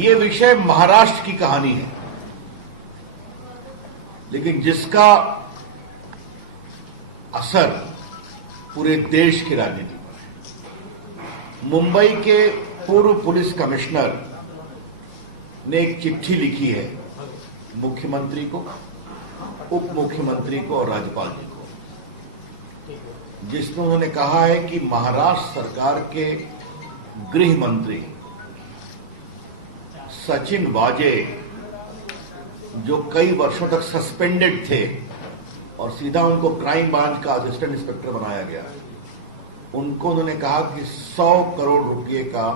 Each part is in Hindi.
ये विषय महाराष्ट्र की कहानी है, लेकिन जिसका असर पूरे देश की राजनीति पर है। मुंबई के पूर्व पुलिस कमिश्नर ने एक चिट्ठी लिखी है मुख्यमंत्री को, उप मुख्यमंत्री को और राज्यपाल जी को, जिसमें उन्होंने कहा है कि महाराष्ट्र सरकार के गृह मंत्री सचिन वाजे, जो कई वर्षों तक सस्पेंडेड थे और सीधा उनको क्राइम ब्रांच का असिस्टेंट इंस्पेक्टर बनाया गया, उनको उन्होंने कहा कि 100 करोड़ रुपए का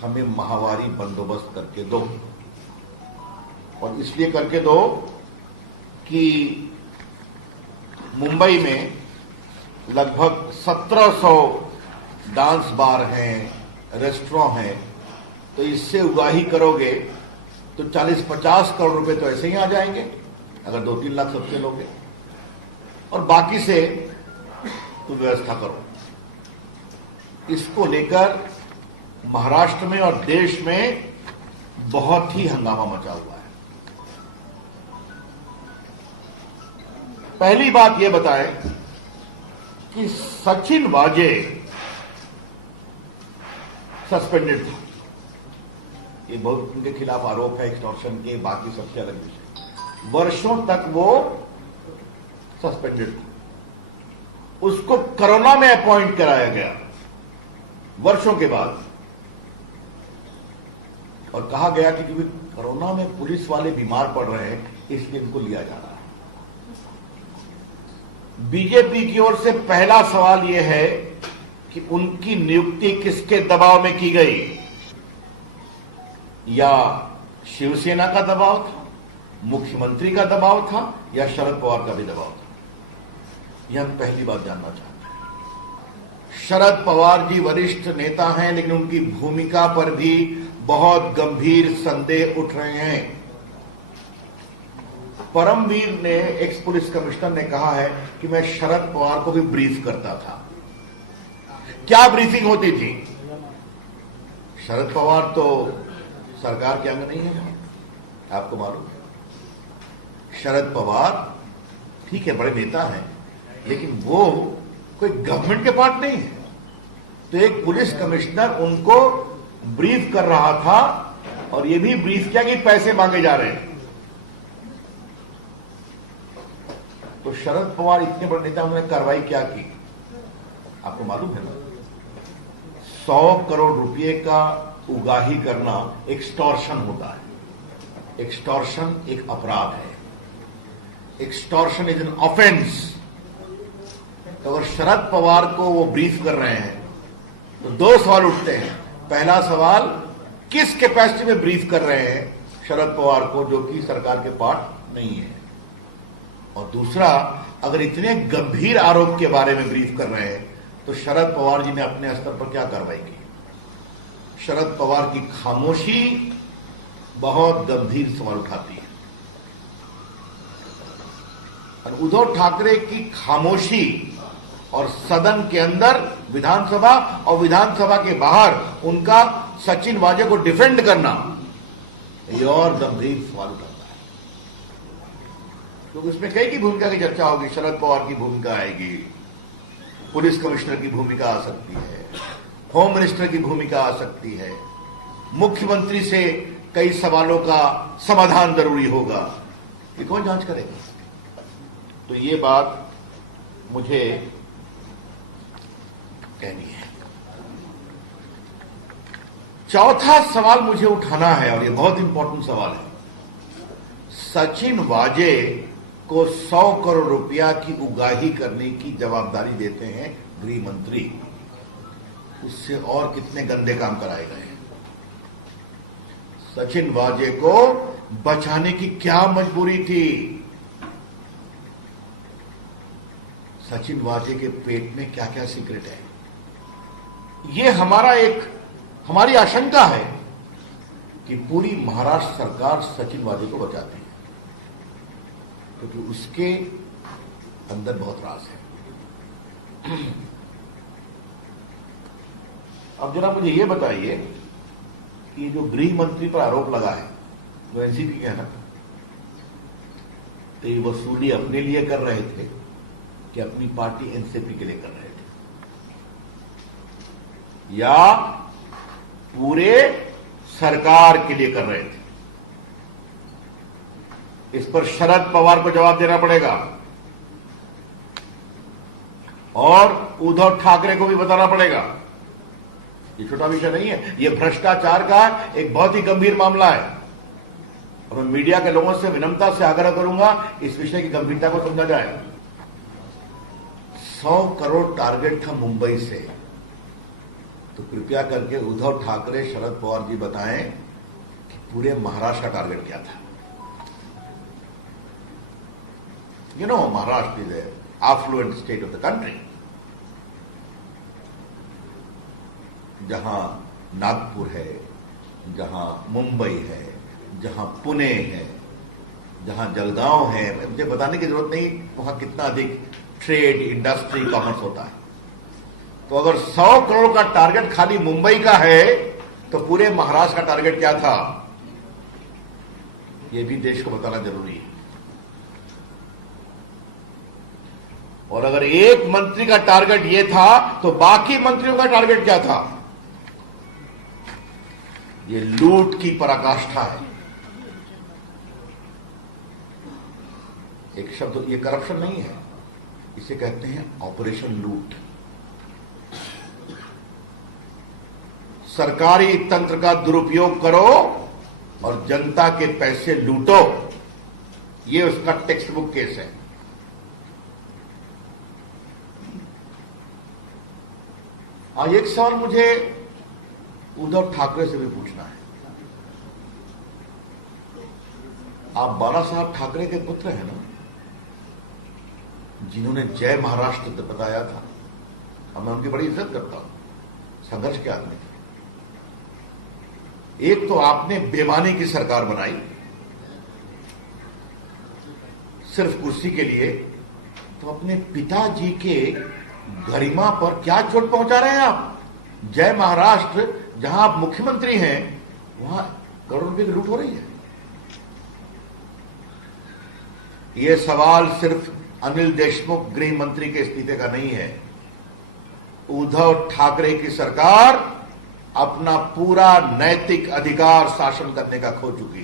हमें माहवारी बंदोबस्त करके दो, और इसलिए करके दो कि मुंबई में लगभग 1700 डांस बार हैं, रेस्टोरेंट हैं, तो इससे उगाही करोगे तो 40-50 करोड़ रुपए तो ऐसे ही आ जाएंगे अगर 2-3 लाख सबसे लोगे, और बाकी से तो व्यवस्था करो। इसको लेकर महाराष्ट्र में और देश में बहुत ही हंगामा मचा हुआ है। पहली बात यह बताएं कि सचिन वाजे सस्पेंडेड था, ये बहुत उनके खिलाफ आरोप है एक्सटॉर्शन के, बाकी सबसे अलग विषय। वर्षों तक वो सस्पेंडेड था, उसको कोरोना में अपॉइंट कराया गया वर्षों के बाद, और कहा गया कि क्योंकि कोरोना में पुलिस वाले बीमार पड़ रहे हैं इसलिए इनको लिया जा रहा है। बीजेपी की ओर से पहला सवाल यह है कि उनकी नियुक्ति किसके दबाव में की गई, या शिवसेना का दबाव था, मुख्यमंत्री का दबाव था, या शरद पवार का भी दबाव था? यह हम पहली बात जानना चाहते हैं। शरद पवार जी वरिष्ठ नेता हैं, लेकिन उनकी भूमिका पर भी बहुत गंभीर संदेह उठ रहे हैं। परमवीर ने, एक्स पुलिस कमिश्नर ने कहा है कि मैं शरद पवार को भी ब्रीफ करता था। क्या ब्रीफिंग होती थी? शरद पवार तो सरकार के अंग नहीं है, आपको मालूम है। शरद पवार ठीक है, बड़े नेता हैं, लेकिन वो कोई गवर्नमेंट के पार्ट नहीं है। तो एक पुलिस कमिश्नर उनको ब्रीफ कर रहा था, और ये भी ब्रीफ किया कि पैसे मांगे जा रहे हैं। तो शरद पवार इतने बड़े नेता, उन्होंने कार्रवाई क्या की आपको मालूम है ना? 100 करोड़ रुपए का उगाही करना एक्सटॉर्शन होता है। एक्सटॉर्शन एक अपराध है, एक्सटॉर्शन इज एन ऑफेंस। तो अगर शरद पवार को वो ब्रीफ कर रहे हैं तो 2 सवाल उठते हैं। पहला सवाल, किस कैपेसिटी में ब्रीफ कर रहे हैं शरद पवार को, जो कि सरकार के पार्ट नहीं है? और दूसरा, अगर इतने गंभीर आरोप के बारे में ब्रीफ कर रहे हैं तो शरद पवार जी ने अपने स्तर पर क्या कार्रवाई की? शरद पवार की खामोशी बहुत गंभीर सवाल उठाती है, और उद्धव ठाकरे की खामोशी और सदन के अंदर विधानसभा और विधानसभा के बाहर उनका सचिन वाजे को डिफेंड करना, ये और गंभीर सवाल उठाता है। क्योंकि इसमें कई की भूमिका की चर्चा होगी। शरद पवार की भूमिका आएगी, पुलिस कमिश्नर की भूमिका आ सकती है, होम मिनिस्टर की भूमिका आ सकती है, मुख्यमंत्री से कई सवालों का समाधान जरूरी होगा। ये कौन जांच करेगा? तो ये बात मुझे कहनी है। चौथा सवाल मुझे उठाना है, और ये बहुत इंपॉर्टेंट सवाल है। सचिन वाजे को 100 करोड़ रुपया की उगाही करने की जवाबदारी देते हैं गृह मंत्री। उससे और कितने गंदे काम कराए गए हैं? सचिन वाजे को बचाने की क्या मजबूरी थी? सचिन वाजे के पेट में क्या क्या सीक्रेट है? ये हमारी आशंका है कि पूरी महाराष्ट्र सरकार सचिन वाजे को बचाती है, क्योंकि उसके अंदर बहुत राज है। अब जरा मुझे ये बताइए कि जो गृह मंत्री पर आरोप लगा है वो एनसीपी के है ना, तो ये वसूली अपने लिए कर रहे थे कि अपनी पार्टी एनसीपी के लिए कर रहे थे, या पूरे सरकार के लिए कर रहे थे? इस पर शरद पवार को जवाब देना पड़ेगा और उद्धव ठाकरे को भी बताना पड़ेगा। ये छोटा विषय नहीं है, ये भ्रष्टाचार का एक बहुत ही गंभीर मामला है और मैं मीडिया के लोगों से विनम्रता से आग्रह करूंगा इस विषय की गंभीरता को समझा जाए। 100 करोड़ टारगेट था मुंबई से, तो कृपया करके उद्धव ठाकरे, शरद पवार जी बताएं कि पूरे महाराष्ट्र का टारगेट क्या था। You know, Maharashtra is an affluent state of the country. जहां नागपुर है, जहां मुंबई है, जहां पुणे है, जहां जलगांव है, मुझे बताने की जरूरत नहीं वहां कितना अधिक ट्रेड, इंडस्ट्री, कॉमर्स होता है। तो अगर 100 करोड़ का टारगेट खाली मुंबई का है तो पूरे महाराष्ट्र का टारगेट क्या था, यह भी देश को बताना जरूरी है। और अगर एक मंत्री का टारगेट यह था तो बाकी मंत्रियों का टारगेट क्या था? ये लूट की पराकाष्ठा है। एक शब्द, ये करप्शन नहीं है, इसे कहते हैं ऑपरेशन लूट। सरकारी तंत्र का दुरुपयोग करो और जनता के पैसे लूटो, ये उसका टेक्स्ट बुक केस है। आज एक सवाल मुझे उद्धव ठाकरे से भी पूछना है। आप बाला साहब ठाकरे के पुत्र हैं ना, जिन्होंने जय महाराष्ट्र बताया था, और मैं उनकी बड़ी इज्जत करता हूं, संघर्ष के आदमी थे। एक तो आपने बेईमानी की सरकार बनाई सिर्फ कुर्सी के लिए, तो अपने पिताजी के गरिमा पर क्या चोट पहुंचा रहे हैं आप? जय महाराष्ट्र, जहां आप मुख्यमंत्री हैं, वहां करोड़ रुपए की लूट हो रही है। यह सवाल सिर्फ अनिल देशमुख गृह मंत्री के इस्तीफे का नहीं है। उद्धव ठाकरे की सरकार अपना पूरा नैतिक अधिकार शासन करने का खो चुकी है।